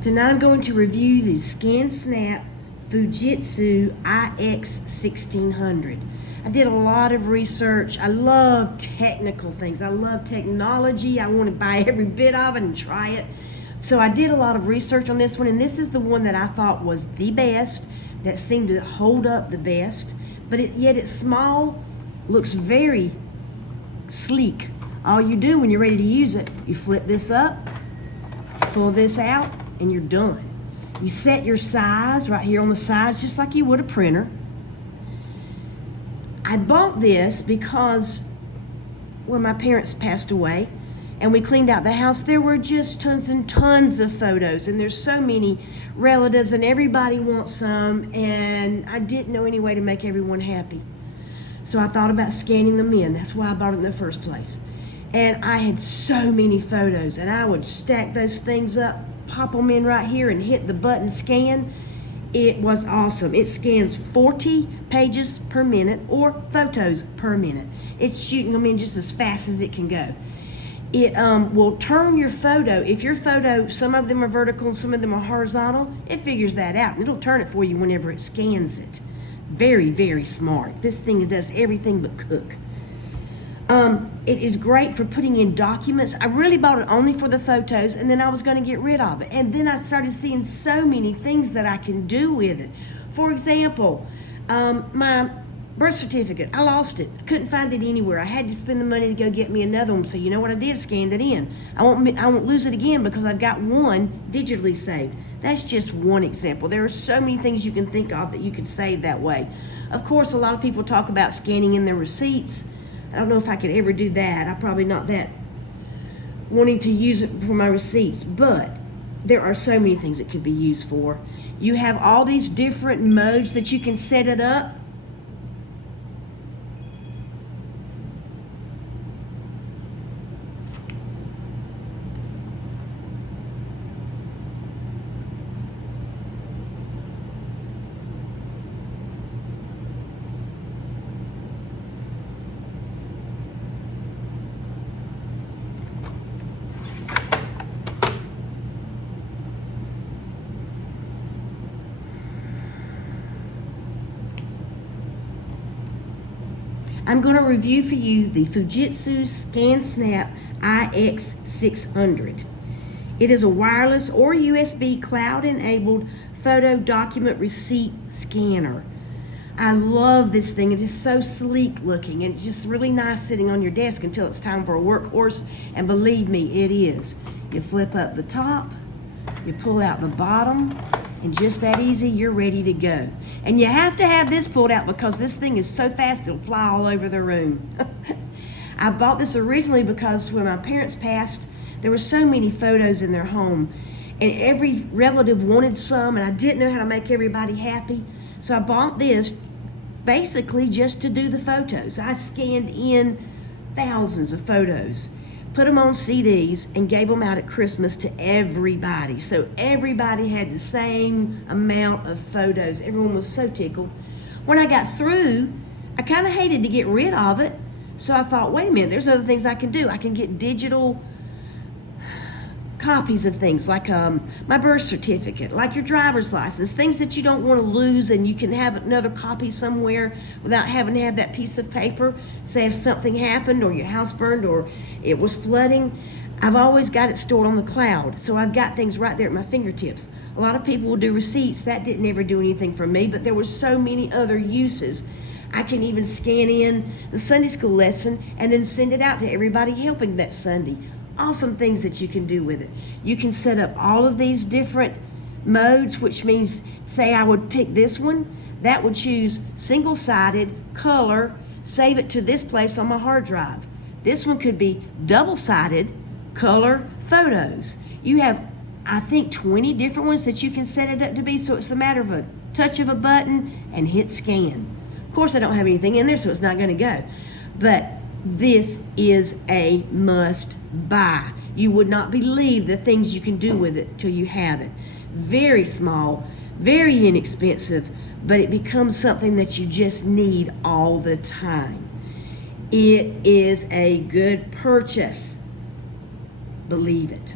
Tonight I'm going to review the Scansnap Fujitsu IX1600. I did a lot of research. I love technical things. I love technology. I want to buy every bit of it and try it. So I did a lot of research on this one, and this is the one that I thought was the best, that seemed to hold up the best, but yet it's small, looks very sleek. All you do when you're ready to use it, you flip this up, pull this out, and you're done. You set your size right here on the sides just like you would a printer. I bought this because when my parents passed away and we cleaned out the house, there were just tons and tons of photos, and there's so many relatives and everybody wants some, and I didn't know any way to make everyone happy. So I thought about scanning them in. That's why I bought it in the first place. And I had so many photos, and I would stack those things up, pop them in right here and hit the button scan. It was awesome. It scans 40 pages per minute or photos per minute. It's shooting them in just as fast as it can go. It will turn your photo. If your photo, some of them are vertical and some of them are horizontal, it figures that out and it'll turn it for you whenever it scans it. Very, very smart. This thing does everything but cook. It is great for putting in documents. I really bought it only for the photos, and then I was going to get rid of it. And then I started seeing so many things that I can do with it. For example, my birth certificate, I lost it. I couldn't find it anywhere. I had to spend the money to go get me another one. So you know what I did? Scanned it in. I won't lose it again because I've got one digitally saved. That's just one example. There are so many things you can think of that you could save that way. Of course, a lot of people talk about scanning in their receipts. I don't know if I could ever do that. I'm probably not that wanting to use it for my receipts, but there are so many things it could be used for. You have all these different modes that you can set it up. I'm going to review for you the Fujitsu Scansnap IX600. It is a wireless or USB cloud-enabled photo document receipt scanner. I love this thing. It is so sleek looking and just really nice sitting on your desk until it's time for a workhorse, and believe me, it is. You flip up the top, you pull out the bottom, and just that easy, you're ready to go. And you have to have this pulled out because this thing is so fast it'll fly all over the room. I bought this originally because when my parents passed, there were so many photos in their home, and every relative wanted some, and I didn't know how to make everybody happy. So I bought this basically just to do the photos. I scanned in thousands of photos, put them on CDs, and gave them out at Christmas to everybody. So everybody had the same amount of photos. Everyone was so tickled. When I got through, I kind of hated to get rid of it. So I thought, wait a minute, there's other things I can do. I can get digital copies of things like my birth certificate, like your driver's license, things that you don't want to lose, and you can have another copy somewhere without having to have that piece of paper. Say if something happened or your house burned or it was flooding, I've always got it stored on the cloud, so I've got things right there at my fingertips. A lot of people will do receipts. That didn't ever do anything for me, but there were so many other uses. I can even scan in the Sunday school lesson and then send it out to everybody helping that Sunday. Awesome things that you can do with it. You can set up all of these different modes, which means, say I would pick this one, that would choose single-sided, color, save it to this place on my hard drive. This one could be double-sided, color, photos. You have, I think, 20 different ones that you can set it up to be, so it's a matter of a touch of a button and hit scan. Of course, I don't have anything in there, so it's not going to go. But this is a must buy. You would not believe the things you can do with it till you have it. Very small, very inexpensive, but it becomes something that you just need all the time. It is a good purchase. Believe it.